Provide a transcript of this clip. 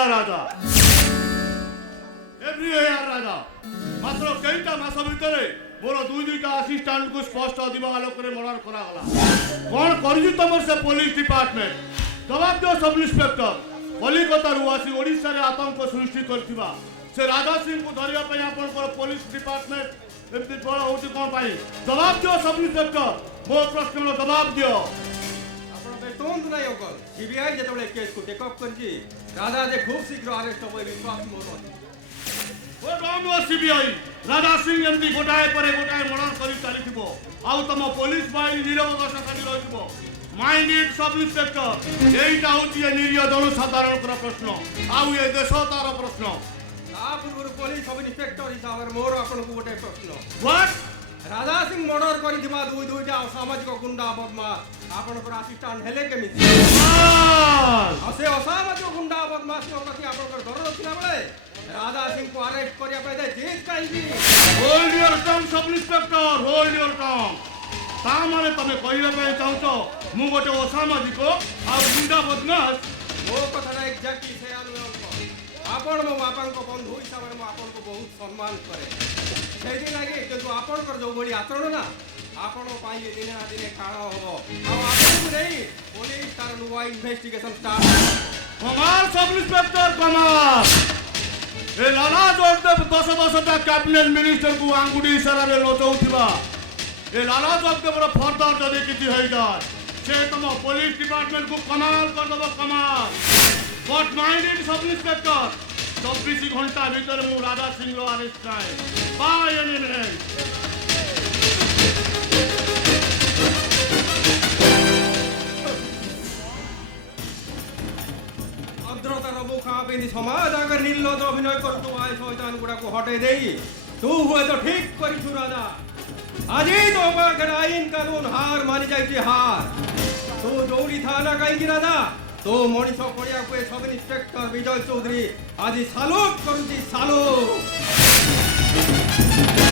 ହେଲା ରାଜା ଏଭ୍ରିୱେୟାର ରାଜା ମାତ୍ର କେଇଟା ମାସ ଭିତରେ ମୋର ଦୁଇଟା ଆସିଷ୍ଟାଣ୍ଟକୁ ସ୍ପଷ୍ଟ ଦିବା ଆଲୋକରେ ମର୍ଡର କରାଗଲା କ'ଣ କରିଛି ତମର ସେ ପୋଲିସ ଡିପାର୍ଟମେଣ୍ଟ ଜବାବ ଦିଅ ସବ୍ ଇନ୍ସପେକ୍ଟର କଲିକତାରୁ ଆସି ଓଡ଼ିଶାରେ ଆତଙ୍କ ସୃଷ୍ଟି କରିଥିବା ସେ ରାଜା ସିଂଙ୍କୁ ଧରିବା ପାଇଁ ଆପଣଙ୍କର ପୋଲିସ ଡିପାର୍ଟମେଣ୍ଟ ଏମିତି ଫଳ ହେଉଛି କ'ଣ ପାଇଁ ଜବାବ ଦିଅ ସବ୍ ଇନ୍ସପେକ୍ଟର ମୋ ପ୍ରଶ୍ନର ଜବାବ ଦିଅ तुरंत नहीं होकर सीबीआई যেতବେଳେ কেস কো টেক অফ করছি রাজা যে খুব শীঘ্র আরেস্ট হবে বিশ্বাস মোর আছে ও রং সিবিআই রাজা সিং এমনি গোটাଏ ପରେ ଗୋଟାଏ ମର୍ଡର କରି ଚାଲିଥିବ ଆଉ ତମ ପୋଲିସ ବାହିନୀ ନିରବ ଦର୍ଶକ ଖାଲି ରହିଥିବ ମାଇଣ୍ଡ ଇଟ୍ ସବ୍ ଇନ୍ସପେକ୍ଟର ଏଇଟା ହେଉଛି ଏ ନିରୀହ ଜନସାଧାରଣଙ୍କର ପ୍ରଶ୍ନ ଆଉ ଏ ଦେଶ ତାର ପ୍ରଶ୍ନ ତା ପୂର୍ବରୁ ପୋଲିସ ସବ୍ ଇନ୍ସପେକ୍ଟର ହିସାବରେ ମୋର ଆପଣଙ୍କୁ ଗୋଟେ ପ୍ରଶ୍ନ ହ୍ୱାଟ୍ রাজা সিং মর্ডর করে দিবা দুইটা অসামাজিক গুন্ডা বদমাস আপনার আসিস্টান্ট হেলে কেমিতি সে অসামাজিক গুন্ডা বদমাস প্রতি আপনার ডর নথিলা বেলে রাজা সিং কো আরেস্ট করিয়া পাই জেল কাইবি হোল্ড ইওর টং সব ইন্সপেক্টর হোল্ড ইওর টং তা মানে তুমি কইবা পাই চাହୁଛ ମୁଁ ଗୋଟେ ଅସାମାଜିକ ଆଉ ଗୁଣ୍ଡା ବଦମାସ ମୋ କଥାଟା ଏକ୍ଜାକ୍ଟଲି ସେ ଅନୁଭବ ଆପଣ ମୋ ବାପାଙ୍କ ବନ୍ଧୁ ହିସାବରେ ମୁଁ ଆପଣଙ୍କୁ ବହୁତ ସମ୍ମାନ କରେ ସେଇଥିଲାଗି କିନ୍ତୁ ଆପଣଙ୍କର ଯୋଉଭଳି ଆଚରଣ ନା ଆପଣଙ୍କ ପାଇଁ ଦିନେ ନା ଦିନେ କାଳ ହବ ଆଉ ଆପଣଙ୍କୁ ନେଇ ପୋଲିସ ତାର ନୂଆ ଇନଭେଷ୍ଟିଗେସନ ଷ୍ଟାର୍ଟ କମାଲ ସବ୍ ଇନ୍ସପେକ୍ଟର କମାଲ ଏ ଲାଲା ଜଗଦେବ 10ଟା କ୍ୟାବିନେଟ ମିନିଷ୍ଟରକୁ ଆଙ୍ଗୁଠି ଇସାରାରେ ଲଚଉଥିବା ଏ ଲାଲା ଜଗଦେବର ଫର୍ଦର ଯଦି କିଛି ହେଇଯାଏ ସେ ତମ ପୋଲିସ ଡିପାର୍ଟମେଣ୍ଟକୁ କମାଲ କରିଦେବ କମାଲ but mind it sub inspector 24 ଘଣ୍ଟା ଭିତରେ ମୁଁ ରାଜା ସିଂର ଆରେଷ୍ଟ ଚାହେଁ ବାଇ ଏନି ମିନିଟ୍ ଅଦ୍ରତାର ମୁଖା ପିନ୍ଧି ସମାଜ ଆଗରେ ନିର୍ଲଜ ଅଭିନୟ କରୁଥିବା ଏ ଶୈତାନ ଗୁଡାକୁ ହଟେଇ ଦେଇ ତୁ ହୁଏତ ଠିକ କରିଛୁ ରାଜା ଆଜି ତୋ ପାଖରେ ଆଇନ କାନୁନ ହାର ମାନି ଯାଇଛି ହାର ତୁ ଦୌଡ଼ି ଥା ନା କାହିଁକି ରାଜା तो मनीष पड़िया को सब इन्स्पेक्टर विजय चौधरी आज सालुट करुची सालुट